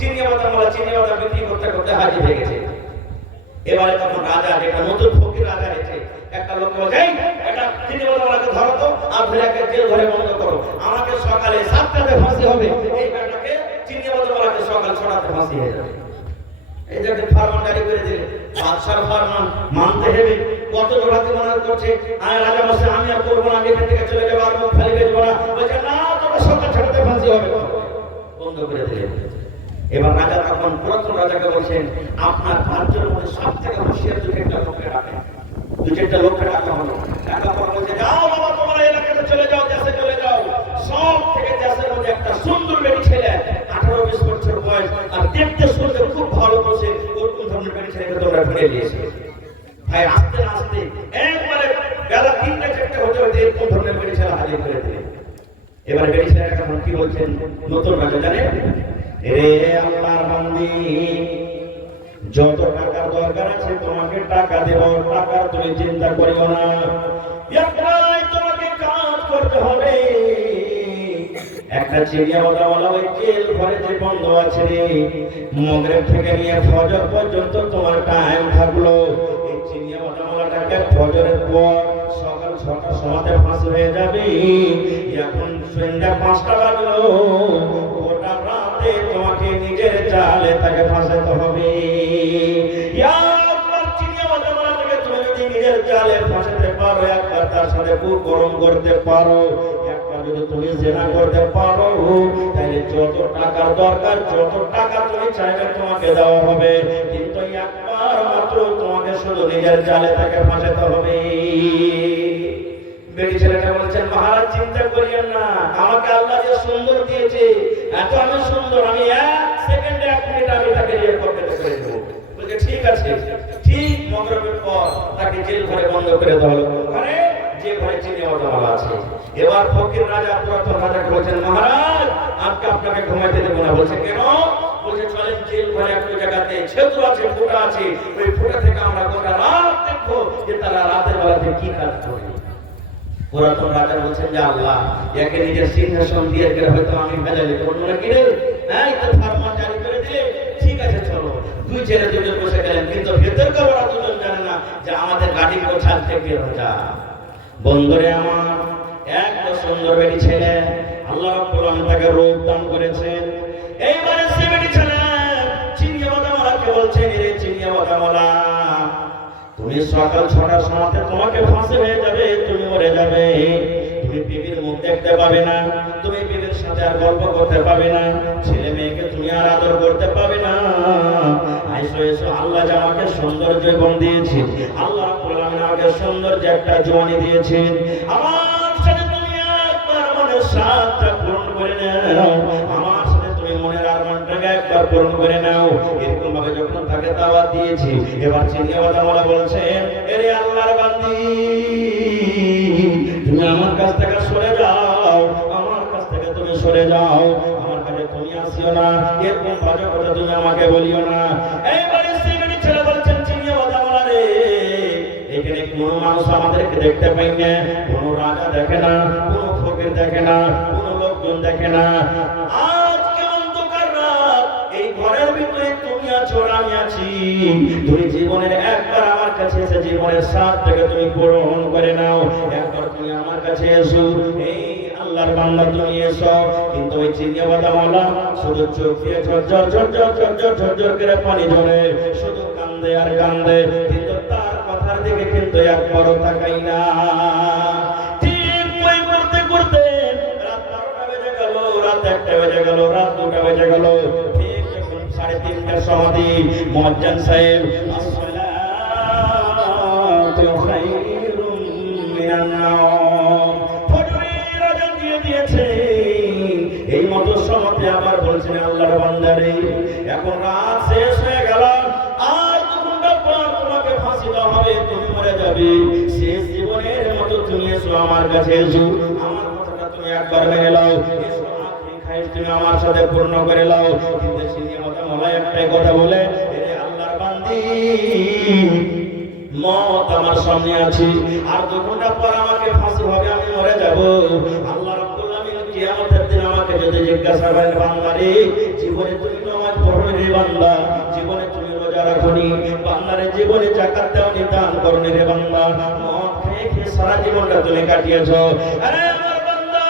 চিনিয়া বাদাম বিক্রি করতে করতে হাজির হয়ে গেছে। এবারে তখন রাজা, যেটা নতুন ফকির রাজা এসে একটা লোক বলছে, এই এটা চিনিয়া বাদামওয়ালাকে ধরো তো, আর ধরে জেল ঘরে বন্ধ করো, আমাকে সকালে 7টাতে ফাঁসি হবে, এই ব্যাটাকে চিনিয়া বাদামওয়ালাকে সকাল 6টাতে ফাঁসি হয়ে যাবে। এই যে ফরমান জারি করে দিলে, বাদশার ফরমান মানতে হবে। কত জোড়াতে মনে করছে আমি রাজা বসে আমি আর করবো না, আমি এখান থেকে চলে যাবো, আর মুখ খালি বেজবো না। বলছে না, তোমরা সকাল 6টাতে ফাঁসি হবে, বন্ধ করে দিলে। এবার রাজা তখন পুরাতন রাজাকে বলছেন, আপনার 5 জনের মধ্যে সব থেকে হুঁশিয়ার 2-4টা লোককে ডাকেন। 2-4টা লোককে ডাকা হলো। ডাকা পর বলছে, যাও বাবা, তোমরা এলাকাতে চলে যাও, দেশে চলে যাও। সব থেকে দেশের মধ্যে একটা সুন্দর বেটি ছেলে, 18-20 বছর বয়স, আর দেখতে শুনতে খুব ভালো, বসে ওরকম ধরনের বেটি ছেলেকে তোমরা ফিরে নিয়েছে। ভাই আস্তে আস্তে একবারে বেলা 3টা-4টা হতে হতে এরকম ধরনের বেটি ছেলে হাজির করে দিলেন। এবারে বেটি ছেলেটা এখন কি বলছেন নতুন রাজা জানেন, রে আল্লাহর বান্দি, যত টাকার দরকার আছে তোমাকে টাকা দেব, টাকার তুমি চিন্তা করিও না, একটাই তোমাকে কাজ করতে হবে। একটা চিনিয়া বাদামওয়ালা ওই জেল ঘরে যে বন্ধ আছে রে, মাগরিব থেকে নিয়ে ফজর পর্যন্ত তোমার টাইম থাকলো। এই চিনিয়া বাদামওয়ালাটাকে ফজরের পর সকাল 6টার সময়তে ফাঁসি হয়ে যাবে। এখন সন্ধ্যা 5টা বাজলো, ওটা রাতে তোমাকে নিজের চালে তাকে ফাঁসাতে হবে। একবার চিনিয়া বাদামওয়ালাটাকে তুমি যদি নিজের চালে ফাঁসাতে পারো, একবার তার সাথে গরম করতে পারো, যদি তুমি জেনা করতে পারো, তাহলে যত টাকার দরকার, যত টাকা তুমি চাইবে তোমাকে দেওয়া হবে, কিন্তু একবার মাত্র তোমাকে শুধু নিজের জালে তাকে ফাঁসাতে হবে। বেটি ছেলেটা বলছেন, মহারাজ চিন্তা করিয়েন না, আমাকে আল্লাহ যে সুন্দর দিয়েছে, এত আমি সুন্দর, আমি 1 সেকেন্ডে 1 মিনিট আমি তাকে ইয়ে করতে করে দেবো। বলছে ঠিক আছে। ঠিক মাগরিবের পর তাকে জেল ঘরে বন্ধ করে দেওয়া হলো, মানে যে ঘরে চিনিয়া বাদামওয়ালা আছে। এবার ফকির রাজা পুরাতন রাজাকে বলছেন, মহারাজ আজকে আপনাকে ঘুমাইতে দেবো না। বলছে কেন? বলছে চলেন জেল ঘরে একটা জায়গাতে ছেতু আছে, ফুটা আছে, ওই ফুটা থেকে আমরা গোটা রাত দেখবো যে তারা রাতের বেলাতে কি কাজ করে। পুরাতন রাজা বলছেন যে আল্লাহ, একে নিজের সিংহাসন দিয়ে গেলে হয়তো আমি ভেজালি করবো না, কিরে হ্যাঁ এটা ফরমান জারি করে দিলে, ঠিক আছে চলো। 2 ছেলে 2জন বসে গেলেন, কিন্তু ভেতরকার ওরা 2জন জানে না যে আমাদের গাড়ি কোথার থেকে রোজা। বন্ধুরে আমার, একটা সুন্দর বেটি ছেলে, আল্লাহ রাব্বুল আলামিন তাকে রূপ দান করেছেন। এইবারে সে বেটি ছেলে চিনিয়া বাদামওয়ালাকে বলছে, রে চিনিয়া বাদামওয়ালা, তুমি সকাল 6টার সময়তে তোমাকে ফাঁসি হয়ে যাবে, তুমি মরে যাবে। তুমি বিবির মুখ দেখতে পাবে না, তুমি বিবির সাথে আর গল্প করতে পাবে না, ছেলে মেয়েকে তুমি আর আদর করতে পাবে না। আইসো এসো, আল্লাহ যে আমাকে সুন্দর জীবন দিয়েছে, আল্লাহ রাব্বুল আলামিন আমাকে সুন্দর যে একটা জওয়ানি দিয়েছেন, আমার সাথে তুমি একবার মনের সাথটা পূরণ করে নাও, আমার সাথে তুমি মনের আরমানটাকে একবার পূরণ করে নাও। এরকম ভাবে যখন তাকে দাওয়াত দিয়েছি, এবার চিনিয়া বাদামওয়ালা বলছেন, এরে আল্লাহর বান্দি, তুমি আমার কাছ থেকে সরে যাও, আমার কাছ থেকে তুমি সরে যাও, আমার কাছে তুমি আসিও না, এরকম বাজে কথা তুমি আমাকে বলিও না। এইবারে সিমেন্ট ছেলে বলছেন, চিনিয়া বাদামওয়ালা রে, এখানে কোনো মানুষ আমাদেরকে দেখতে পাই না, কোনো রাজা দেখে না, কোনো ফকির দেখে না, কোনো লোকজন দেখে না। আজকে অন্ধকার রাত, এই ঘরের ভিতরে তুমি আছো, আমি আছি। তুমি জীবনের একবার আমার কাছে এসে জীবনের স্বাদ থেকে তুমি পূরণ করে নাও, একবার তুমি আমার কাছে এসো। এই আল্লাহর বান্দা তুমি এসো। কিন্তু ওই চিনিয়া বাদামওয়ালা শুধু চোখ দিয়ে ঝরঝর ঝরঝর ঝরঝর ঝরঝর করে পানি ঝরে, শুধু কান্দে আর কান্দে, কিন্তু তার কথার দিকে কিন্তু একবারও তাকাই না। ঠিক ওই করতে করতে রাত 12টা বেজে গেল, রাত 1টা বেজে গেল, রাত 2টা বেজে গেল। ঠিক যখন 3:30টার সময় মুয়াজ্জিন সাহেব আসসালাতু খায়রুম মিনান নাওম ফজরের আযান দিয়ে দিয়েছে। এই মতো সময়তে আবার বলছেন, আল্লাহর বান্দারে, এখন রাত শেষ হয়ে গেল, আর 2 ঘন্টা পর তোমাকে ফাঁসি দেওয়া হবে, তুমি মরে যাবে। শেষ জীবনের মতো তুমি এসো আমার কাছে, এসো, আমার কথাটা তুমি একবার মেনে নাও, এসো আখরি খায়েশ তুমি আমার সাথে পূর্ণ করে নাও। কিন্তু চিনিয়া বাদামওয়ালা একটাই কথা বলে, এরে আল্লাহর বান্দি, মত আমার সামনে আছে, আর 2 ঘন্টা পর আমাকে ফাঁসি হবে, আমি মরে যাব। আল্লাহ রাব্বুল আলামিন কিয়ামতের দিন আমাকে যদি জিজ্ঞাসা করেন বান্দা রে জীবনে তুমি নামাজ পড়ো রে বান্দা, জীবনে তুমি রোজা রাখোনি বান্দা রে, জীবনে যাকাত দাওনি দান করোনি রে বান্দা, মদ খেয়ে খেয়ে সারা জীবনটা তুমি কাটিয়েছো। আরে আমার বান্দা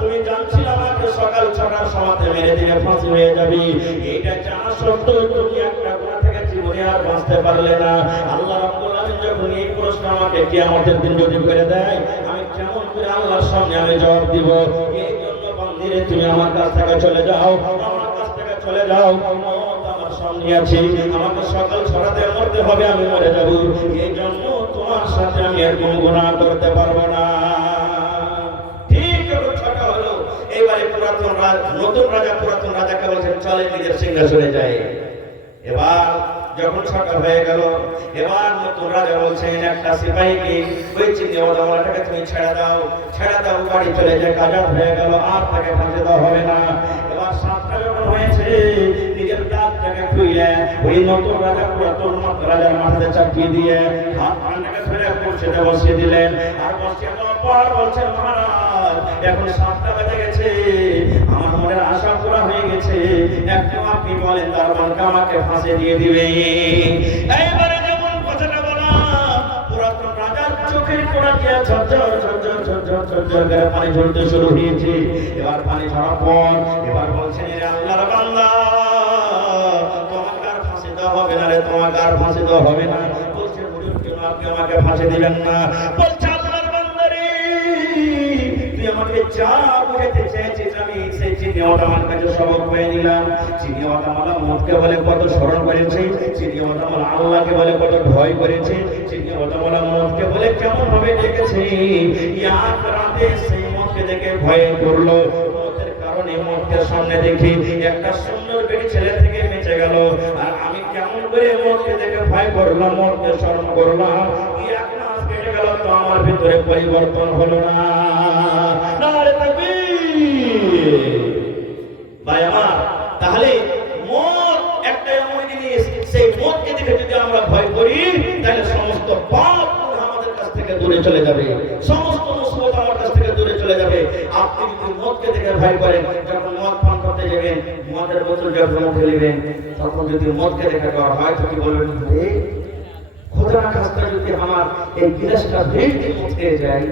তুমি জানছিলে আমাকে সকাল 6টার সময় মেরে দিয়ে ফাঁসি হয়ে যাবি, এটা জানা সত্ত্বেও তুমি একটা গুনাহ থেকে জীবনে আর বাঁচতে পারলে না। আল্লাহ রাব্বুল আলামিন যখন এই প্রশ্ন আমাকে কিয়ামতের দিন যদি করে দেয়, আমি কেমন করে আল্লাহর সামনে আমি জবাব দিব? এই জন্য বান্দিরে তুমি আমার কাছ থেকে চলে যাও, আমার কাছ থেকে চলে যাও, মত আমার সামনে আছে, আমাকে সকাল 6টাতে মরতে হবে, আমি মরে যাব। এই জন্য তোমার সাথে আমি আর কোনো গুনাহ করতে পারবো না। ঠিক যখন 6টা হলো, এবারে নতুন রাজা পুরাতন রাজাকে বলছেন চলে নিজের সিংহাসনে যায়। এবার যখন 6টা হয়ে গেল, এবার নতুন রাজা বলছেন একটা সিপাহীকে ওই চিনিওয়ালাটাকে তুমি ছেড়ে দাও, বাড়ি চলে যায়, আজাদ হয়ে গেল, আর তাকে ফাঁসি দেওয়া হবে না। এবার 7টা যখন হয়েছে, নিজের দাঁতটাকে খুইয়ে ওই নতুন রাজা পুরাতন রাজার মাথাতে চাপিয়ে দিয়ে হাত পাটাকে ধরে কুরসিতে বসিয়ে দিলেন। আর বসিয়ে দেওয়ার পর বলছেন মহারাজ এখন 7টা বেজে গেছে, আমার মনের আশা পুরা হয়ে গেছে, একটু আপনি বলেন দারোয়ানকে আমাকে ফাঁসি দিয়ে দিবে। এইবারে যেমন কথাটা বলা, পুরাতন রাজার চোখের কোণা দিয়ে ঝরঝর করে পানি ঝরতে শুরু হয়েছে। এবার পানি ঝরার পর এবার বলছেন রে আল্লাহর বান্দা তোমাকে আর ফাঁসি দেওয়া হবে না রে, তোমাকে আর ফাঁসি দেওয়া হবে না। বলছে হুজুর কেন আপনি আমাকে ফাঁসি দিবেন না? বলছে আল্লাহর বান্দা রে তুই আমাকে যা বুঝাতে চেয়েছিস আমি সেই চিনিওয়ালা আমার কাছে সবক পেয়ে নিলাম। চিনিওয়ালা মালা মদকে বলে কত স্মরণ করেছে, চিনিওয়ালা মালা আল্লাহকে বলে কত ভয় করেছে, চিনিওয়ালা মালা মদকে বলে কেমন ভাবে ডেকেছে। এক রাতে সেই মদকে দেখে ভয় করলো, মদের কারণে মদকে সামনে দেখি একটা সুন্দর বেটি ছেলে থেকে বেঁচে গেল। আর আমি কেমন করে মদকে দেখে ভয় করলাম, মদকে স্মরণ করলাম, এক মাস কেটে গেল তো আমার ভিতরে পরিবর্তন হলো না। নারে তাকবীর। ভাই আমার, তাহলে মদ একটা এমন জিনিস, সেই মদকে দেখে যদি আমরা ভয় করি তাহলে সমস্ত পাপ আমাদের কাছ থেকে দূরে চলে যাবে, সমস্ত মুসিবত আমার কাছ থেকে দূরে চলে যাবে। আপনি যদি মদকে দেখে ভয় করেন, যখন মদ পান করতে যাবেন, মদের বোতল যখন মুখে নেবেন, তখন যদি মদকে দেখে ডর হয় তো কি বলবেন, রে খোদা না খাস্তা যদি আমার এই গিলাসটা ভেঙে দিয়ে মুখে যায়,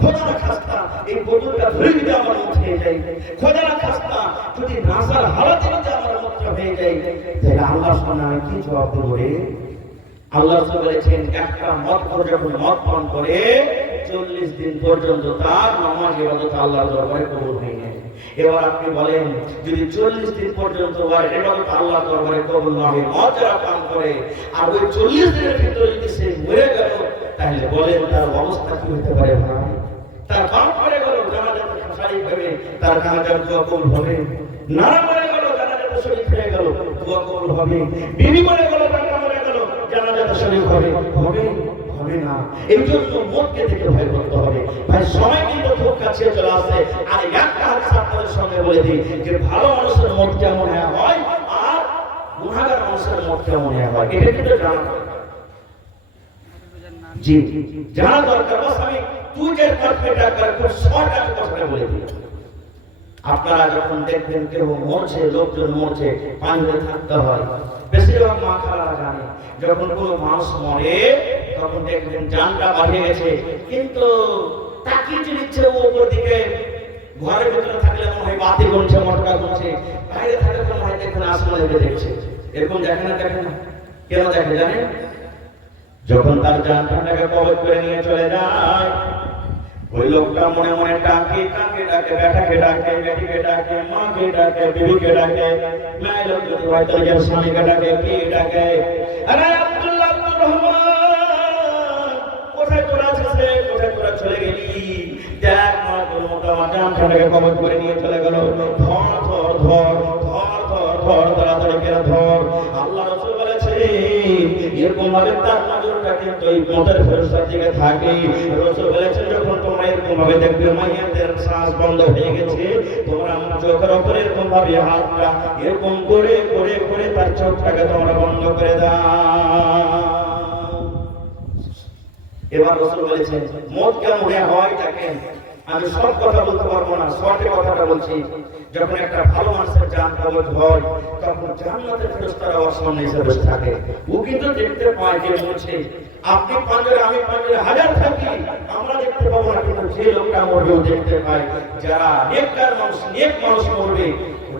খোদা না খাস্তা এই বোতলটা ধরে দিতে আমার মুখে যায়, খোদা না খাস্তা যদি নাসার হালাতে যদি আমার মুখটা হয়ে যায়, তাহলে আল্লাহর সামনে আমি কি জবাব দেবো রে? আল্লাহ বলেছেন একটা মদখোর যখন মদ পান করে 40 দিন পর্যন্ত তার নামাজ ইবাদত আল্লাহর দরবারে কবুল হয় না। এবার আপনি বলেন যদি 40 দিন পর্যন্ত ইবাদত আল্লাহর দরবারে কবুল না হয়, মদ যারা পান করে, আর ওই 40 দিনের ভিতরে যদি সে মরে গেল, তাহলে বলেন তার অবস্থা কি হতে পারে? ভাই তার বাপ মরে গেল, জানাজাতে শরীক হবে, তার জানাজার দোয়া কবুল হবে। নানা মরে গেল, জানাজাতে শরীক হয়ে গেল, দোয়া কবুল হবে। বিবি মরে গেল, টাকা মরে গেল, জানাজাতে শরীক হবে, হবে না। এই জন্য মদকে দেখে ভয় করতে হবে। ভাই সময় কিন্তু খুব কাছে চলে আসছে। আর একটা হাদিস আপনাদের সঙ্গে বলে দিই যে ভালো মানুষের মদ কেমন হয় আর গুনাহগার মানুষের মদ কেমন হয়, এটা কিন্তু জানা জি জানা দরকার। বাস আমি তুই যে পারফেক্ট আকার খুব শর্ট আমি কথাটা বলে দিই। আপনারা যখন দেখবেন কেউ মরছে, লোকজন মরছে, পানিতে থাকতে হয়, বেশিরভাগ মা খালারা জানে যখন কোনো মানুষ মরে তখন দেখবেন জানটা বাড়িয়ে গেছে, কিন্তু তাকিয়ে নিচ্ছে উপর দিকে। ঘরের ভিতরে থাকলে মনে হয় বাতি গুনছে, মটকা গুনছে, বাইরে থাকলে মনে হয় দেখুন আসমানে দেখছে। এরকম দেখে না? কেন দেখে জানেন? যখন তার জানটাকে কবজ করে নিয়ে চলে যায়, ওই লোকটা মনে মনে ডাকে, কাকে ডাকে, বেটাকে ডাকে, বেটিকে ডাকে, মাকে ডাকে, বিবিকে ডাকে, মায়ের লোক যদি হয় তাহলে যেন স্বামীকে ডাকে, কে ডাকে, আরে আব্দুল্লাহ, আব্দুর রহমান, কোথায় তোরা আছিস রে? কোথায় তোরা চলে গেলি? দেখ আমার কোনো মোটা জানটাকে কবজ করে নিয়ে চলে গেল। ধর ধর ধর ধর ধর ধর, তাড়াতাড়ি কেনা ধর। আল্লাহ রাসূল বলেছে এরকম ভাবে তার নজরটা কিন্তু এই মদের ফেরেশতার দিকে থাকে। রাসূল বলেছেন যখন তোমরা এরকম ভাবে দেখবে মাইয়াতের শ্বাস বন্ধ হয়ে গেছে, তোমরা চোখের উপরে এরকম ভাবে হাতটা এরকম করে করে করে তার চোখটাকে তোমরা বন্ধ করে দাও। এবার রাসূল বলেছেন মদ কেমন হয় দেখেন। আমি সব কথা বলতে পারবো না, শর্টে কথাটা বলছি। যখন একটা ভালো মানুষের জান কবজ হয় তখন জান্নাতের ফেরেশতারা ওর সামনে এসে বসে থাকে। ও কিন্তু দেখতে পায় যে বলছে আপনি পাঁচজনে আমি পাঁচজনে হাজার থাকি, আমরা দেখতে পাবো না, কিন্তু যে লোকটা মরবে ও দেখতে পায়। যারা নেককার মানুষ, নেক মানুষ মরবে,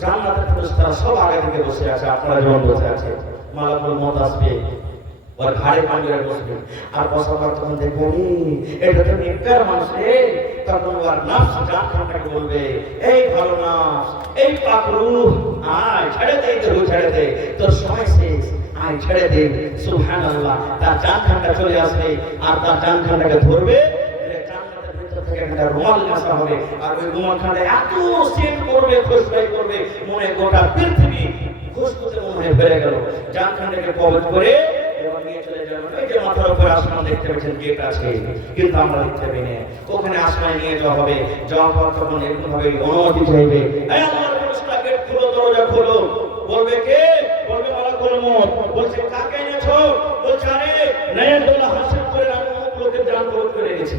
জান্নাতের ফেরেশতারা সব আগে থেকে বসে আছে, আপনারা যেমন বসে আছে। মালাকুল মউত আসবে, ওর ঘাড়ে পাঞ্জরে বসবে, আর বসার পর তখন দেখবে এটা তো নেককার মানুষ রে। তখন ওর নফস জানটাকে বলবে এই ভালো নফস, এই পাকরু, আয় ছেড়ে দে, তোর ছেড়ে দে, তোর সময় শেষ, আয় ছেড়ে দে। সুবহানাল্লাহ, তার জানটা চলে আসবে আর তার জানটাকে ধরবে। জান্নাতের ভিতর থেকে একটা রুমাল নেশা হবে, আর ওই রুমালখানে এত সেন্ট করবে, খুশবু করবে, মনে গোটা পৃথিবী খুশবুতে মনে ভরে গেল। জানটাকে কবজ করে মাথার উপরে আসমান দেখতে পেয়েছেন, গেট আছে, কিন্তু আমরা দেখতে পাই না। ওখানে আসমানে নিয়ে যাওয়া হবে, যাওয়ার পর তখন এরকম ভাবে অনুমতি চাইবে, এই আমার মানুষটা গেট খুলো, দরজা খোলো। বলবে কে? বলবে মালাকুল মউত। বলছে কাকে এনেছো? বলছে আরে নায়াতুল্লাহ হাসিব করে আমি অমুক লোকের জান কবজ করে এনেছি।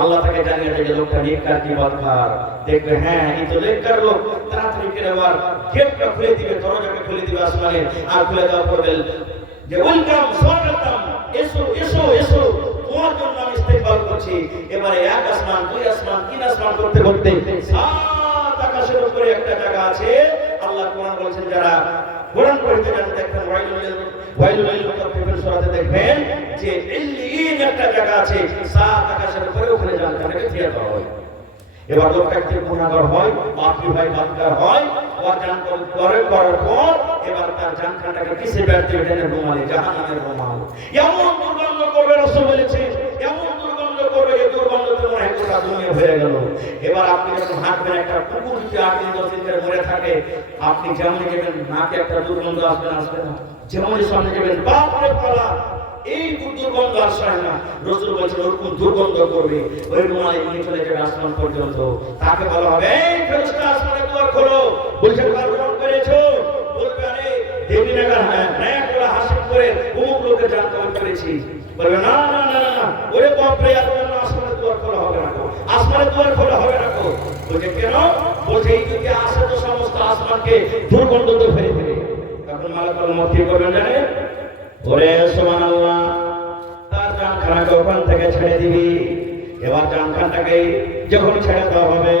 আল্লাহ তাকে জানিয়ে দেয় যে লোকটা নেককার কি বদকার। দেখবে হ্যাঁ এই তো নেককার লোক, তাড়াতাড়ি করে আবার গেটটা খুলে দিবে, দরজাকে খুলে দিবে আসমানে, আর খুলে দেওয়ার পর যে ওয়েলকাম, স্বাগতম, এসো এসো এসো, তোমার জন্য আমি ইস্তেকবাল করছি। এবারে এক আসমান, দুই আসমান, তিন আসমান করতে করতে সাত আকাশের উপরে একটা জায়গা আছে। আল্লাহ কোরআন বলেছেন, যারা কোরআন পড়তে জানেন দেখবেন ওয়াইলুল লিল মুতাফফিফিন সূরাতে দেখবেন যে ইল্লিয়িন একটা জায়গা আছে, সাত আকাশের উপরে, ওখানে জান্নাতকে দিয়ে দেওয়া হয়। এবার লোকটা একটি গুনাহগার হয়, পাপী হয়, বদকার হয়, ওর জান করার পর এবার তার জানখানটাকে কিসে বেরতে বেরতে রুমালে, জাহান্নামের রুমাল। এমন দুর্গন্ধ করবে, রাসূল বলেছেন এমন দুর্গন্ধ করবে, এই দুর্গন্ধতে মনে হয় গোটা দুনিয়া হয়ে গেল। এবার আপনি যখন হাঁটবেন, একটা কুকুর যদি 8 দিন 10 দিন ধরে মরে থাকে, আপনি যেমন যাবেন নাকে একটা দুর্গন্ধ আসবে না? যেমন সামনে যাবেন বাপরে পালা, এই দুর্গন্ধ আসে না। রাসূল বলেছেন ওরকম দুর্গন্ধ করবে, ওই রুমালে নিয়ে চলে যাবে আসমান পর্যন্ত। তাকে বলা হবে এই ফেরেশতা আসমানের দুয়ার খোলো। বলছে কার গ্রহণ করেছো? বলবে আরে দেবীনগর নায়াতুল্লাহ হাসিব করে অমুক লোকের জান কবজ করেছি। বলবে না না না না, ওরে বাপরে, আর জন্য আসমানের দুয়ার খোলা হবে না, আসমানের দুয়ার খোলা হবে না। বলছে কেন? বলছে এই দিকে আসে তো সমস্ত আসমানকে দুর্গন্ধতে ফেলে দেবে। তখন মালাকুল মউত কি করবেন জানেন? ওরে সুবহানাল্লাহ, তার জানখানাকে ওখান থেকে ছেড়ে দিবি। এবার জানখানাটাকে যখন ছেড়ে দেওয়া হবে,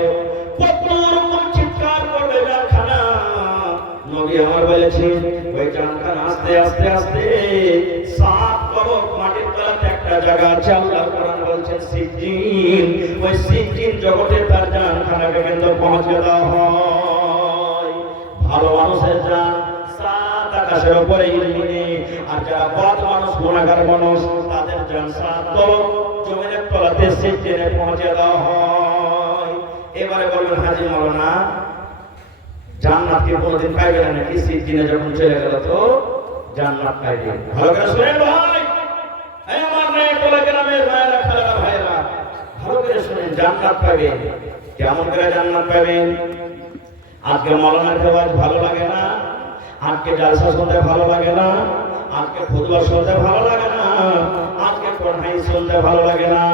কত রকম চিৎকার করবে জানখানা। নবী আমার বলেছেন ওই জানখানা আস্তে আস্তে আস্তে 7 কবর মাটির তলাতে একটা জায়গা আছে, আল্লাহ কোরআন বলছেন সিজ্জিন। ওই সিজ্জিন জগতে তার জানখানাকে কিন্তু পৌঁছে দেওয়া হয়। ভালো মানুষের জান আকাশের উপরে ইলিনে, আর যারা বদ মানুষ, গুনাহগার মানুষ, তাদের জান 7 তরফ জমিনের তলাতে সিজ্জিনে পৌঁছে দেওয়া হয়। এবারে বলবেন হাজী মাওলানা জান্নাত কি কোনোদিন পাইবে না নাকি? সিজ্জিনে যখন চলে গেল তো জান্নাত পাইবে। ভালো করে শুনেন ভাই, এই আমার নেকলা গ্রামের ভাইরা, খালারা ভাইরা, ভালো করে শুনেন, জান্নাত পাবেন। কেমন করে জান্নাত পাবেন? আজকে মাওলানার আওয়াজ ভালো লাগে না, আজকে জালসা শুনতে ভালো লাগে না, আজকে খুতবা শুনতে ভালো লাগে না, আজকে পড়াই শুনতে ভালো লাগে না।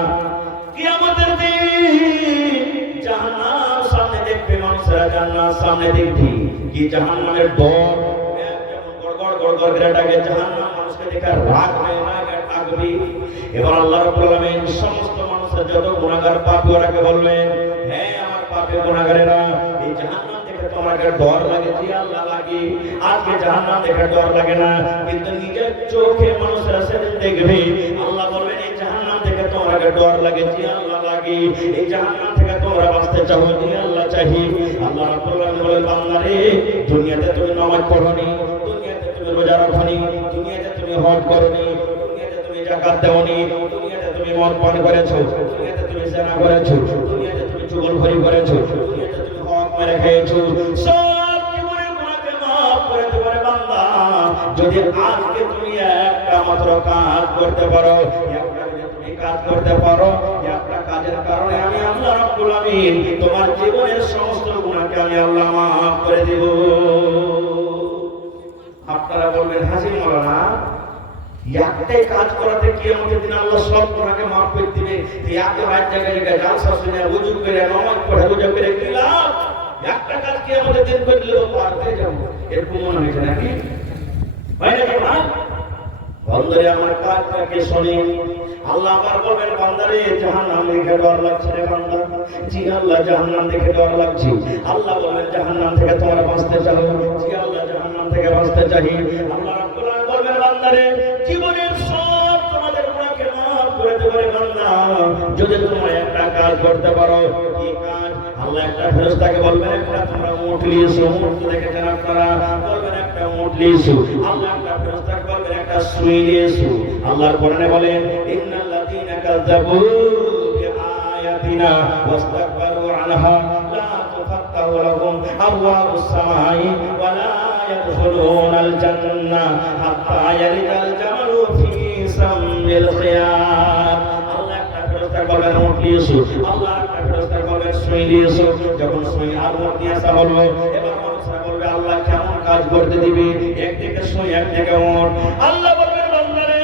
কিয়ামতের দিন জাহান্নাম সামনে দেখবে মানুষেরা, জান্নাত সামনে দেখবি কি জাহান্নামের ডর যেমন গড়গড় গড়গড় করে ডাকে, জাহান্নাম মানুষকে দেখে রাগ হয় না, ডাকবি। এবার আল্লাহ রাব্বুল আলামিন সমস্ত মানুষের যত গুনাহগার পাপী ওরাকে বলবেন, হ্যাঁ আমার পাপী গুনাহগারেরা, এই জাহান্নাম দেখে তোমাকে ডর লাগে? জি আল্লাহ লাগে। আজকে জাহান্নাম দেখে ডর লাগে না, কিন্তু নিজের চোখে মানুষেরা সেদিন দেখবে। আল্লাহ বলবেন এই জাহান্নাম দেখে তোমাকে ডর লাগে? জি আল্লাহ লাগে। এই জাহান্নাম থেকে তোমরা বাঁচতে চাও? জি আল্লাহ চাহি। আল্লাহ রাব্বুল আলামিন বলেন বান্দা রে, দুনিয়াতে তুমি নামাজ পড়োনি, দুনিয়াতে তুমি রোজা রাখোনি, দুনিয়াতে তুমি হজ করোনি, দুনিয়াতে তুমি যাকাত দেওনি, দুনিয়াতে তুমি মদ পান করেছো, দুনিয়াতে তুমি জিনা করেছো, দুনিয়াতে তুমি চুগলখড়ি করেছো, দুনিয়াতে তুমি হক মেরে খেয়েছো, সব জীবনের গুনাহকে মাফ করে দেব রে বান্দা। যদি আজকে তুমি একটা মাত্র কাজ করতে পারো, একটা যদি তুমি কাজ করতে পারো, একটা কাজের কারণে আমি আল্লাহ রাব্বুল আমিন তোমার জীবনের সমস্ত গুনাহকে আমি আল্লাহ মাফ করে দেব। আপনারা বলবেন হাজী মাওলানা একটা একটাই কাজ করাতে কিয়ামতের দিন আল্লাহ সব গুনাহকে maaf করে দিবে। এই এত রাত জায়গায় জায়গায় জালসা শুনে ওযু করে নামাজ পড়ে রোজা করে কি লাভ? একটা কাজ কিয়ামতের দিন করে দিলেও পার হয়ে যাব, এরকম মনে হয়েছে নাকি? ভাই না বন্ধুরে আমার কাজটাকে শোনেন। আল্লাহ আবার বলবেন বান্দারে জাহান্নাম দেখে ডর লাগছে রে বান্দা। জি আল্লাহ জাহান্নাম দেখে ডর লাগছে। আল্লাহ বলবেন জাহান্নাম থেকে তোমরা বাঁচতে চাও? জি আল্লাহ জাহান্নাম থেকে বাঁচতে চাই। আল্লাহ রাব্বুল আলামিন বলবেন বান্দারে জীবনের সব তোমাদের গুনাহকে maaf করে দেব রে বান্দা যদি তোমরা একটা কাজ করতে পারো। কি কাজ? আল্লাহ একটা ফেরেশতাকে বলবেন একটা তোমরা উট লিয়েছো, উট দেখেছেন আপনারা, বলবেন একটা উট লিয়েছো। আল্লাহ একটা ফেরেশতাকে বলবেন একটা সুই লিয়েছো। আল্লাহর কোরআনে বলেন ইন্নাল্লাযীনা কাযাবু বিআয়াতিনা ওয়াস্তাকবারু আনহা লা তুফাত্তাহু লাহুম আবওয়াবুস সামাই ওয়া লা ইয়াদখুলুনাল জান্নাহ হাত্তা ইয়ালিজাল জামালু ফি সামিল খিয়াত। আল্লাহ একটা ফেরেশতাকে বলবেন উট লিয়েছো। আল্লাহ একটা ফেরেশতাকে বলবেন সুই লিয়েছো। যখন সুই আর উট নিয়ে আসা হলো, এবার মানুষরা বলবে আল্লাহ কেমন কাজ করতে দিবে? একদিকে সুই একদিকে উট। আল্লাহ বলবেন বান্দারে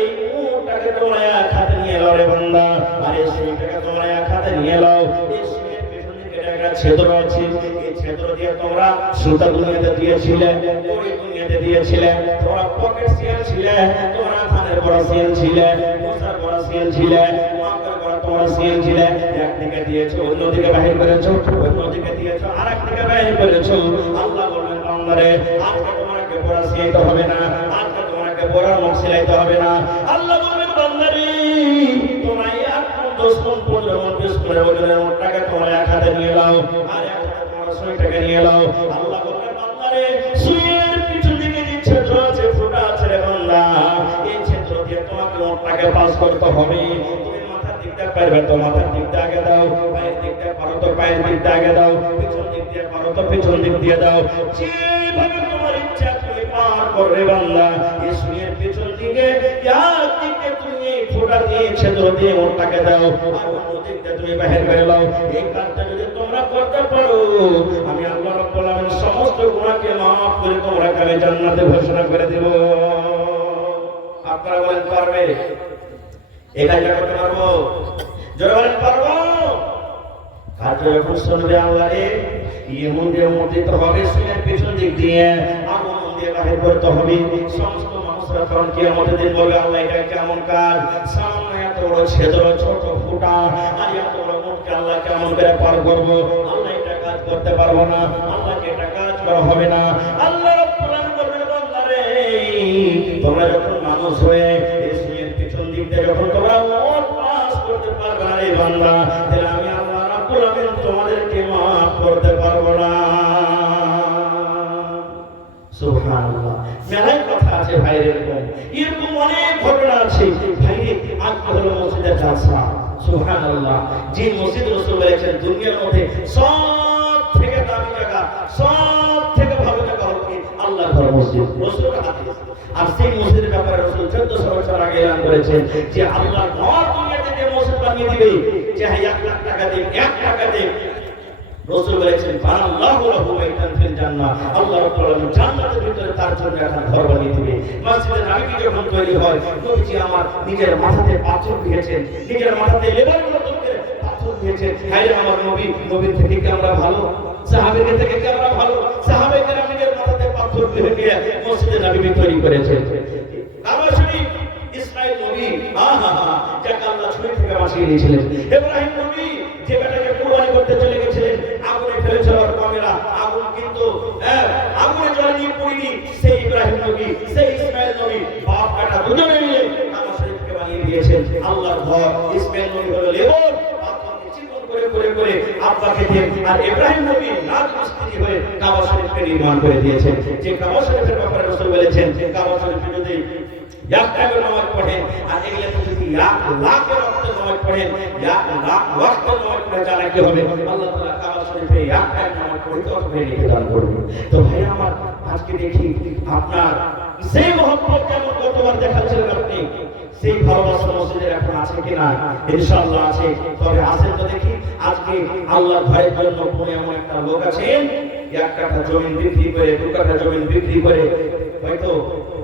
এই উটটাকে তোমরা এক হাতে নিয়ে লও রে বান্দা, আর এই সুইটাকে তোমরা এক হাতে নিয়ে লও। এই সুইয়ের পেছনে একটা ছিদ্র আছে, এই ছিদ্র দিয়ে তোমরা সুতা দুনিয়াতে দিয়েছিলে, ওই দুনিয়াতে দিয়েছিলে, তোমরা পকেট সিয়াল ছিলে, তোমরা ধানের বড় সিয়াল ছিলে, মশার বড় সিয়াল ছিলে, মাংসের বড় তোমরা সিয়াল ছিলে। একদিকে দিয়েছো অন্যদিকে বাহির করেছো, অন্যদিকে দিয়েছো আরেকদিকে বাহির করেছো। আল্লাহ বলবেন বান্দারে আজকে তোমাকে বড় সিয়াইতে হবে না, আজকে তোমাকে বড় মুখ সিলাইতে হবে না। আল্লাহ বলবেন বান্দারে তোমরা এক মণ 10 মণ 15 মণ 20 মণ ওজনের উটটাকে তোমরা এক হাতে নিয়ে নাও, আর এক হাতে তোমরা সুইটাকে নিয়ে নাও। আল্লাহ বলবেন বান্দারে সুইয়ের পিছন দিকে যে ছিদ্র আছে, ফুটা আছে রে বান্দা, এই ছিদ্র দিয়ে তোমাকে উটটাকে পাস করতে হবে। তুমি মাথার দিকটা পারবে তো মাথার দিকটা আগে দাও, পায়ের দিকটা পারো তো পায়ের দিকটা আগে দাও, পিছন দিক দিয়ে পারো তো পিছন দিক দিয়ে দাও। যেভাবে তোমার ইচ্ছা তুমি পার করবে বান্দা। এই সুইয়ের পিছন দিকে এক দিকে তুমি ফুটা দিয়ে ছিদ্র দিয়ে উটটাকে দাও, আর অন্য দিকটা তুমি বাহির করে নাও। এই কাজটা যদি তোমরা করতে পারো, আমি আল্লাহ রাব্বুল আলামিন সমস্ত গুনাহকে maaf করে তোমাকে আমি জান্নাতে ঘোষণা করে দেব। আপনারা বলেন পারবে? এই কাজটা করতে পারবো? জোরে বলেন পারবো? কাজ যখন শুনবে আল্লাহ রে এমন দিয়ে মতিত হবে সুইয়ের পিছন দিক দিয়ে আগুন দিয়ে বাহির করতে হবে। সমস্ত মানুষরা তখন কিয়ামতের দিন বলবে আল্লাহ এটা কেমন কাজ? সামনে এত বড় ছিদ্র, ছোট ফুটা, আর এত বড় মুখকে আল্লাহ কেমন করে পার করবো? আল্লাহ এটা কাজ করতে পারবো না, আল্লাহকে এটা কাজ করা হবে না। আল্লাহ রাব্বুল আলামিন বলবেন বান্দা রে তোমরা যখন মানুষ হয়ে এই সুইয়ের পিছন দিক দিয়ে যখন তোমরা ওট পাস করতে পারবে না রে বান্দা, তাহলে আমি আল্লাহ রাব্বুল আলামিন তোমাদেরকে maaf করতে পারবো না। সুবহানাল্লাহ। মেলায় কথা আছে ভাইরে, এরকম অনেক ঘটনা আছে ভাইরে। আজ হলো মসজিদের জালসা, সুবহানাল্লাহ। যে মসজিদ রাসূল বলেছেন দুনিয়ার মধ্যে সব থেকে দামি জায়গা, সব থেকে ভালো জায়গা হলো কি আল্লাহর ঘর মসজিদ, রাসূলের হাদিস। আর সেই মসজিদের ব্যাপারে রাসূল 1400 বছর আগে এলান করেছেন যে আল্লাহর ঘর দুনিয়াতে যে মসজিদ বানিয়ে দিবে, চাহে 1 লাখ টাকা দিন, 1 টাকা দিন, রাসূল বলেছেন বানাল্লাহু লাহু বাইতান ফিল জান্নাহ, আল্লাহ রাব্বুল আলামিন জান্নাতের ভিতরে তার জন্য একটা ঘর বানিয়ে দিবে। মসজিদে নববী যখন তৈরি হয়, নবীজি আমার নিজের মাথাতে পাথর দিয়েছেন, নিজের মাথাতে লেবারের মতো করে পাথর দিয়েছেন। হায় আমার নবী, নবীর থেকে কি আমরা ভালো? সাহাবীদের থেকে কি আমরা ভালো? সাহাবায়ে নিজের মাথাতে পাথর দিয়ে মসজিদে নববী তৈরি করেছেন। কাবা শরীফ ইসমাঈল নবী যাকে আল্লাহ ছুরি থেকে বাঁচিয়ে দিয়েছিলেন, ইব্রাহিম নবী যে বেটাকে কুরবানি করতে চলে গেছিলেন, আগুনে ফেলেছিল ক্যামেরা, আগুন কিন্তু আগুনে জ্বলেনি পুড়িনি, সেই ইব্রাহিম নবী সেই ইসমাঈল নবী বাপ বেটা দুজনে মিলে কাবা শরীফকে বানিয়ে দিয়েছেন আল্লাহর ঘর। ইসমাঈল নবী হলো লেবর, বাপকে চিকন করে করে করে আব্বাকে দিয়ে, আর ইব্রাহিম নবী রাজ মিস্ত্রি হয়ে কাবা শরীফকে নির্মাণ করে দিয়েছেন। যে কাবা শরীফের ব্যাপারে রাসূল বলেছেন কাবা শরীফে যদি 1 টাকা নামাজ পড়েন, আর এগুলাতে যদি 1 লাখ ওয়াক্ত নামাজ পড়েন, 1 লাখ ওয়াক্ত নামাজ পড়ে জানা কি হবে? আল্লাহ তাআলা কাবা শরীফে 1 টাকা নামাজ পড়ে কত বেশি দান করবে। তো ভাই আমার আজকে দেখি আপনার সেই মহব্বত কেমন কতবার দেখাচ্ছিলেন আপনি, সেই ভালোবাসা মসজিদের এখন আছে কিনা? ইনশাআল্লাহ আছে। তবে আসেন তো দেখি আজকে আল্লাহর ভয়ের জন্য কোন এমন একটা লোক আছেন 1 কাঠা জমি বিক্রি করে 2 কাঠা জমি বিক্রি করে হয়তো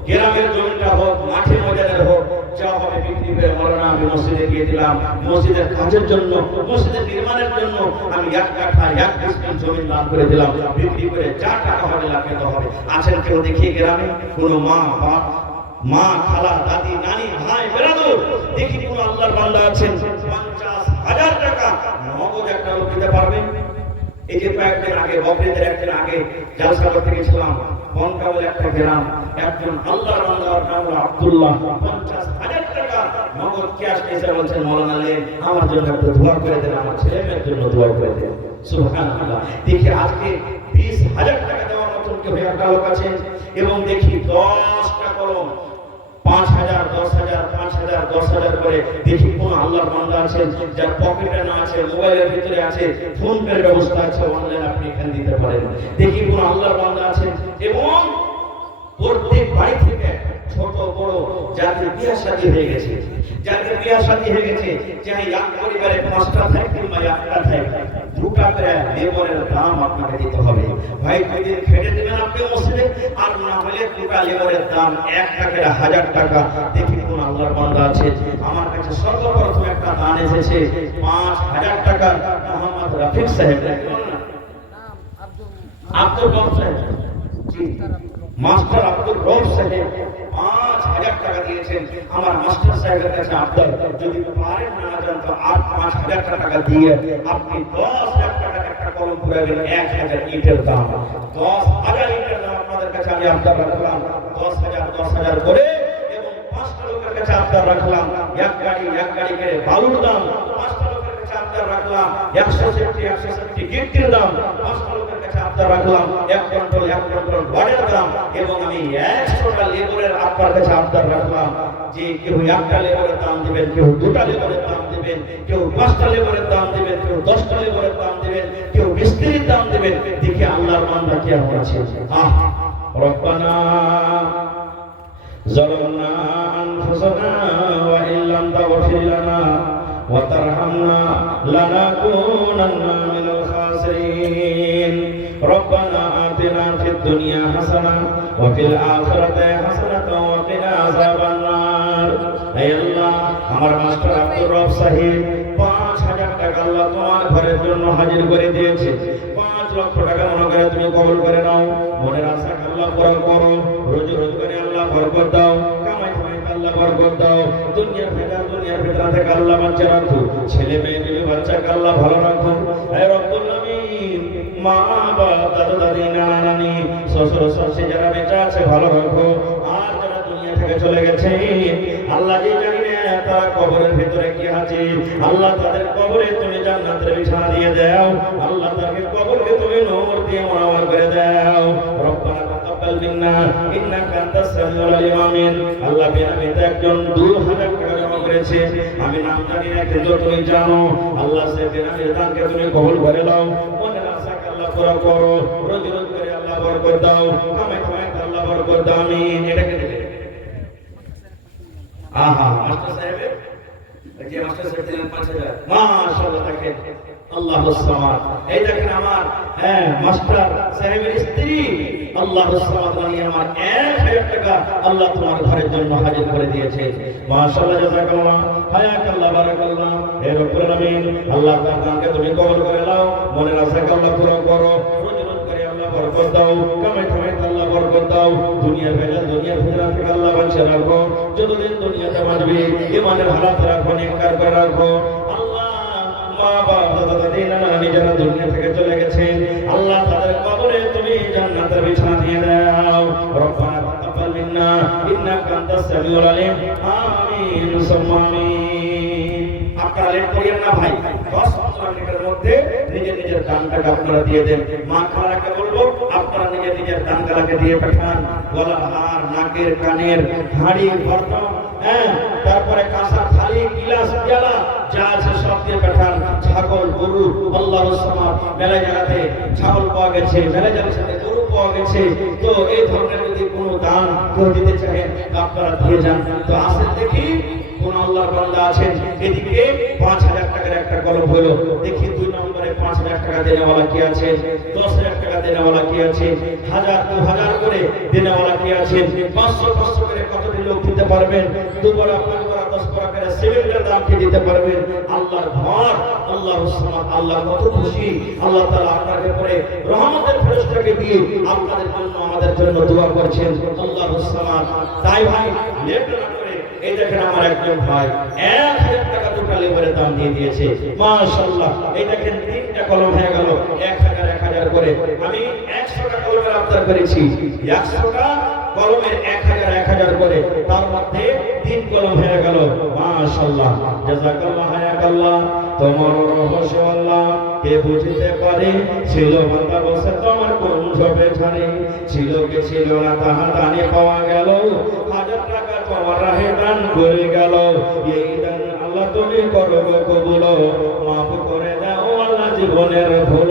গ্রামের জমিটা হোক, মাঠের ময়দানের হোক, যা হবে বিক্রি করে মৌলানা আমি মসজিদে দিয়ে দিলাম, মসজিদের কাজের জন্য, মসজিদের নির্মাণের জন্য আমি 1 কাঠা 1 ডিসমিল জমি দান করে দিলাম, বিক্রি করে যা টাকা হবে লাগাতে হবে। আছেন কেউ দেখি গ্রামে কোনো মা, বাপ, মা, খালা, দাদি, নানি, ভাই, বেরাদুর দেখি কোন আল্লাহর বান্দা আছেন 50,000 টাকা নগদ একটা লোক দিতে পারবেন? এই যে কয়েকদিন আগে, বকরিদের একদিন আগে জালসা করতে গেছিলাম, বনকাবল একটা গ্রাম, একজন আল্লাহর বান্দার নাম হলো আব্দুল্লাহ, 50,000 টাকা নগদ ক্যাশ এসে বলছেন মৌলানা লে আমার জন্য একটু দোয়া করে দেন, আমার ছেলে মেয়ের জন্য দোয়া করে দেন। সুবহানাল্লাহ। দেখি আজকে 20,000 টাকা দেওয়ার মতন কেউ একটা লোক আছেন, এবং দেখি 10টা কলম 5,000, 10,000, 5,000, 10,000 করে দেখি কোন আল্লাহর বান্দা আছেন যার পকেটে না আছে, মোবাইলের ভিতরে আছে, ফোন পের ব্যবস্থা আছে, অনলাইন আপনি এখানে দিতে পারেন। দেখি কোন আল্লাহর বান্দা আছেন, এবং প্রত্যেক বাড়ি থেকে ছোট বড় যাদের বিয়ে শাদী হয়ে গেছে, যাদের বিয়ে শাদী হয়ে গেছে, চাই এক পরিবারে 5টা থাকে কিংবা 1টা থাকে, 2টা করে লেবরের দাম আপনাকে দিতে হবে। ভাই যদি খেটে দেবেন আপনি মসজিদে, আর না হলে 2টা লেবরের দাম 1 টাকা 1000 টাকা। দেখি কোন আল্লাহর বান্দা আছে, আমার কাছে সর্বপ্রথম একটা দান এসেছে 5,000 টাকা। মোহাম্মদ রফিক সাহেব, আব্দুল রব সাহেব, জি মাস্টার আব্দুল রব সাহেব 5,000 টাকা দিয়েছেন। আমার মাস্টার সাহেবের কাছে আব্দুল যদি পারেন না জান তো আর 5,000 টাকা দিয়ে আপনি 10,000 টাকা একটা কলম পুরাবেন, 1,000 ইটের দাম, 10,000 ইটের দাম আপনাদের কাছে আমি আব্দুল রাখলাম, 10,000 করে, এবং 5টা লোকের কাছে আব্দুল রাখলাম এক গাড়ি করে বালুর দাম, 5টা লোকের কাছে আব্দুল রাখলাম 160 গিট্টির দাম, 5টা লোকের কাছে আব্দুল রাখলাম 1 কুইন্টাল গড়ের দাম, এবং আমি 100টা লেবরের আপনার কাছে আব্দুল রাখলাম যে কেউ 1টা লেবরের দাম দিবেন, কেউ 2টা লেবরের দাম দিবেন, কেউ 5টা লেবরের দাম দিবেন, কেউ 10টা লেবরের দাম দিবেন, কেউ মিস্ত্রির দাম দিবেন। দেখি আল্লাহর বান্দা কি আছে। রব্বানা যালামনা আনফুসানা ওয়া ইল্লাম তাগফির লানা ওয়া তারহামনা লানাকুনান্না মিনাল খাসিরিন। রব্বানা আতিনা ফিদ দুনিয়া হাসানাহ ওয়া ফিল আখিরাতি হাসানাতাও ওয়া কিনা আযাবান নার। হে আল্লাহ, আমার মাস্টার আব্দুর রব সাহেব 5,000 টাকা আল্লাহ তোমার ঘরের জন্য হাজির করে দিয়েছে। 5 লক্ষ টাকা মনে করে তুমি কবুল করে নাও। মনের আশা আল্লাহ পূরণ করো, রোজি রোজগারে আল্লাহ বরকত দাও, কামাই কামাইতে আল্লাহ বরকত দাও, দুনিয়ার ফিতনা থেকে আল্লাহ বাঁচিয়ে রাখো, ছেলে মেয়ে বিবি বাচ্চাকে আল্লাহ ভালো রাখো। হে রব্বুল আলামিন, মা বাবা, দাদা দাদি, নানা নানি, শ্বশুর শাশুড়ি যারা বেঁচে আছে ভালো রাখো, আর যারা দুনিয়া থেকে চলে গেছে আল্লাহ যে জানি না তারা কবরের ভিতরে কি আছে, আল্লাহ তাদের কবরে তুমি জান্নাতের বিছানা দিয়ে দাও, আল্লাহ তাদের কবরকে তুমি নূর দিয়ে মুনাওয়ার করে দাও। রব্বানা তাকাব্বাল মিন্না ইন্নাকা আনতাস সামিউল আলিম। আল্লাহ বিনামিতে একজন 2,000 টাকা জমা করেছে, আমি নাম জানি না কিন্তু তুমি জানো। আল্লাহ সে বিনামির দানকে তুমি কবুল করে নাও, মনের আশাকে আল্লাহ পুরো করো, রোজি রোজগারে আল্লাহ বরকত দাও, কামাই কামাইতে আল্লাহ বরকত দাও। আমিন। এটাকে দেবে মাস্টার সাহেব, যে মাস্টার সাহেব দিলেন 5,000, মাশাআল্লাহ। দেখেন আল্লাহুস সামাদ, এই দেখেন আমার মাস্টার সাহেবের স্ত্রী আল্লাহুস সামাদ নিয়ে আমার 1,000 টাকা আল্লাহ তোমার ঘরের জন্য হাজির করে দিয়েছে। মাশাআল্লাহ, জাযাকাল্লাহ, হায়াকাল্লাহ, বারাকাল্লাহ। হে রব্বুল আলামিন, আল্লাহ তাআলা দানকে তুমি কবুল করে নাও, মনের আশাকে আল্লাহ পুরো করো, রোজি রোজগারে আল্লাহ বরকত দাও, কামাই কামাইতে আল্লাহ বরকত দাও, দুনিয়ার ভেজাল দুনিয়ার ফিতনা থেকে আল্লাহ বাঁচিয়ে রাখো, যতদিন দুনিয়াতে বাঁচবে ঈমানের হালাত রাখো, নেককার করে রাখো। আল্লাহ মা বাবা, দাদা দাদি, নানা নানি যারা দুনিয়া থেকে চলে গেছেন আল্লাহ তাদের কবরে তুমি জান্নাতের বিছানা দিয়ে দাও। রব্বানা তাকাব্বাল মিন্না ইন্নাকা আনতাস সামিউল আলিম। আমিন সুম্মা আমিন। আপনারা লেট করিয়েন না ভাই, 10-15 মিনিটের মধ্যে নিজের দানটাকে আপনারা দিয়ে দেন। মা খালাকে বলবো আপনারা নিজের দানগুলোকে দিয়ে পাঠান, গলার হার, নাকের কানের হাড়ি বর্তন, তারপরে কাঁসা থালি গিলাস পেয়ালা যা আছে সব দিয়ে পাঠান। ছাগল গরু আল্লাহর সামাদ, মেলা জায়গাতে ছাগল পাওয়া গেছে, মেলা জায়গার সাথে গরু পাওয়া গেছে, তো এই ধরনের যদি কোনো দান কেউ দিতে চাহেন আপনারা দিয়ে যান। তো আসেন দেখি কোন আল্লাহর বান্দা আছেন। এদিকে 5,000 টাকার একটা কলম হলো, দেখি 2 নম্বরে 5,000 টাকা দেনেওয়ালা কি আছে, 10,000 টাকা দেনেওয়ালা কি আছে, 1000 2000 করে দেনেওয়ালা কি আছে, 500 করে কতটি লোক দিতে পারবেন, 2 বড়া 5 বড়া 10 বড়া করে সিমেন্টের দাম কি দিতে পারবেন। আল্লাহর ঘর, আল্লাহর সামাদ, আল্লাহ কত খুশি। আল্লাহ তাআলা আপনাদের উপরে রহমতের ফেরেশতাকে দিয়ে আপনাদের জন্য আমাদের জন্য দোয়া করছেন। আল্লাহর সামাদ। তাই ভাই লেট না করে এই দেখেন আমার একজন ভাই 1000 টাকা দুটো লেবারের দাম দিয়ে দিয়েছে, মাশাআল্লাহ। এই দেখেন 3টা কলম হয়ে গেল 1000 করে। আমি 100টা কলমের আবদার করেছি, 100টা কলমের 1000 করে, তার মধ্যে 3 কলম হয়ে গেল, মাশাআল্লাহ। জাযাকাল্লাহ হায়াকাল্লাহ। তোমার রহস্য আল্লাহ কে বুঝতে পারে, ছিল মাথা বসে তোমার কোন ঝোপে ছাড়ে, ছিল কি ছিল না তাহা দানে পাওয়া গেল, 1000 টাকা তোমার রাহে দান করে গেল। এই দান আল্লাহ তুমি করো কবুল, মাফ করে দাও আল্লাহ জীবনের ভুল।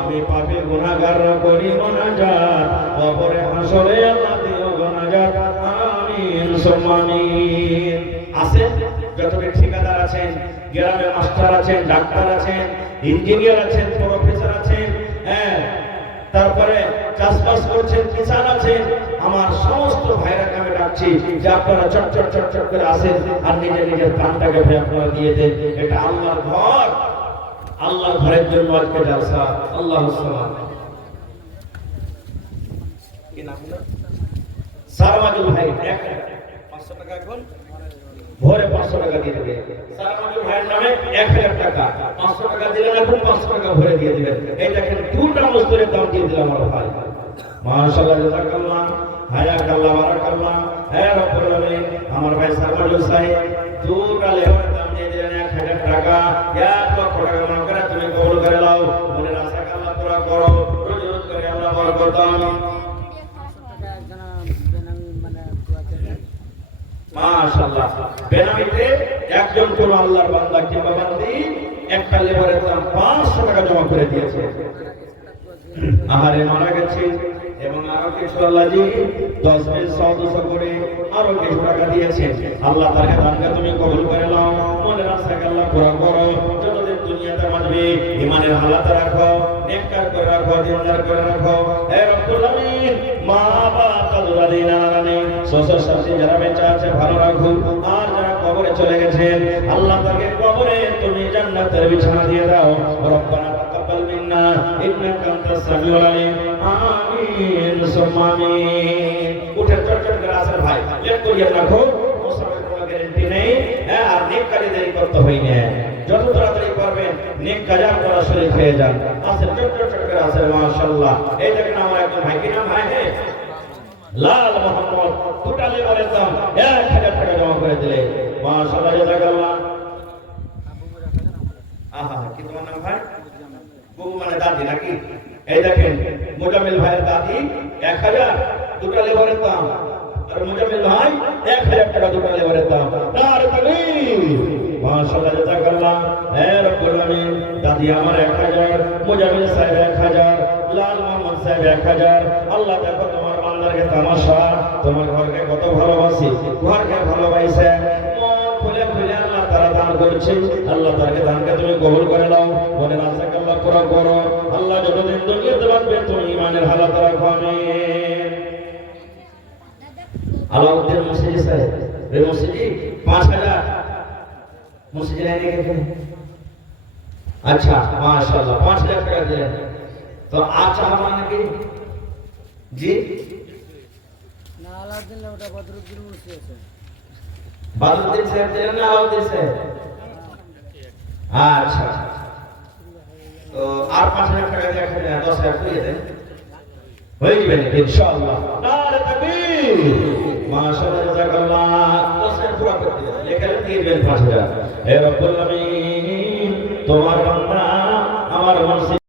আমি পাপী গুনাহগার করি মুনাজাত, কবরে হাসরে আল্লাহ দিও গুনাহগার, আমিন সুম্মা আমিন। আছেন যতটা ঠিকাদার আছেন, গ্রামে মাস্টার আছেন, ডাক্তার আছেন, ইঞ্জিনিয়ার আছেন, প্রফেসর আছেন, হ্যাঁ, তারপরে চাষবাস করছেন, কিষান আছেন, আমার সমস্ত ভাইরাকে আমি ডাকছি যে আপনারা চট করে আসেন আর নিজের প্রাণটাকে আপনারা দিয়ে দেন। এটা আল্লাহর ঘর, আল্লাহর ঘরের জন্য আজকে জলসা। আল্লাহু সামাদ। কি নাম হলো? সারমাজুল ভাই 500 টাকা এখন ভোরে 500 টাকা দিয়ে দেবে। সারমাজুল ভাইয়ের নামে 1000 টাকা, 500 টাকা দিলেন, এখন 500 টাকা ভরে দিয়ে দিবেন। এই দেখেন 2টা মজদুরের দাম দিয়ে দিলাম আমার ভাই, মাশাআল্লাহ। জাযাকাল্লাহ হায়াকাল্লাহ বারাকাল্লাহ। হে রব্বুল আলামিন, আমার ভাই সারমাজুল সাহেব 2টা লেবারের দাম দিয়ে দিলেন 1000 টাকা। 1 লক্ষ টাকা মনে করে তুমি কবুল করে নাও, মনের আশা আল্লাহ পুরা করো, রোজ করে আল্লাহ বরকত দান। মাশাআল্লাহ। বেনামিতে একজন কোন আল্লাহর বান্দা কিংবা বান্দি একটা লেবারের দাম 500 টাকা জমা করে দিয়েছে। আহারে মারা গেছে এবং আরো কিছু আল্লাহজি 10 মিনিট 100 করে আরো কিছু টাকা দিয়েছে। আল্লাহ তাআলা দানকে তুমি কবুল করে নাও, মনের আশা আল্লাহ পুরা করো, যতদিন দুনিয়াতে বাঁচবে ঈমানের হালাতে রাখো, নেককার করে রাখো, দিনদার করে রাখো। হে রব্বুল আলামিন, মা বাবা কাদুরা দিনারানে শ্বশুর শাশুড়ি যারা বেঁচে আছে ভালো রাখো, আর যারা কবরে চলে গেছেন আল্লাহ তাকে কবরে তুমি জান্নাতের বিছানা দিয়ে দাও। রব্বানা তাকাব্বাল মিন্না ইন্নাকা আনতাস সামিউল আলিম, আমিন সুম্মা আমিন। উঠে চট করে আসেন ভাই, লেট করিয়া রাখো, মুসাফির কোনো গ্যারান্টি নেই। হ্যাঁ, আর নেক কাজে দেরি করতে হয় না, যত তাড়াতাড়ি পারবেন নেক কাজা করা শরীর হয়ে যান। আসেন চট করে আসেন, মাশাআল্লাহ। এই দেখেন আমার একজন ভাই, কি নাম ভাই? হ্যাঁ, লাল মোহাম্মদ। 2টা লেবারের দাম 1000 টাকা জমা করে দিলে, মাশাআল্লাহ। জাযাকাল্লাহ। আহা, কি তোমার নাম ভাই? বুবু মানে দাদি নাকি? এই দেখেন মুজামিল ভাইয়ের দাদি 1000, 2টা লেবারের দাম। আর মুজামিল ভাই 1000 টাকা 2টা লেবারের দাম। নারে তাকবীর, মাশাআল্লাহ। জাযাকাল্লাহ। হে রব্বুল আলামিন, দাদি আমার 1000, মুজামিল সাহেব 1000, লাল মোহাম্মদ সাহেব 1000। আল্লাহ দেখো তোমার বান্দারকে তামাশা, তোমার ঘরকে কত ভালোবাসি, ঘরকে ভালোবাসে, মন খুলে আল্লাহ তাআলা দান করছে। আল্লাহ তাআলাকে দানকে তুমি কবুল করে নাও, মনের আশা আল্লাহ পুরা করো। আল্লাহ যতদিন দুনিয়াতে বাঁচবে তুমি ঈমানের হালাত রাখো, আমিন। আলাউদ্দিন মসজিদ সাহেব, এই মসজিদে 5000 মসজিদে নাই নাকি? আচ্ছা, মাশাআল্লাহ, 5000 টাকা দিলেন। তো আচ্ছা আমার নাকি জি না, আলাউদ্দিন না, ওটা বদরুদ্দিন মুর্শিদ আছে। বদরুদ্দিন সাহেব দিলেন না আলাউদ্দিন সাহেব? আচ্ছা, তো আর 5000 টাকা দিয়ে 10,000 দিয়ে দেন, হয়ে যাবে ইনশাআল্লাহ। নারে তাকবীর, মাশাআল্লাহ। জাযাকাল্লাহ। 10,000 পুরো করে দিবেন, এখানে দিয়ে দেবেন 5000। হে রব্বুল আলামিন, তোমার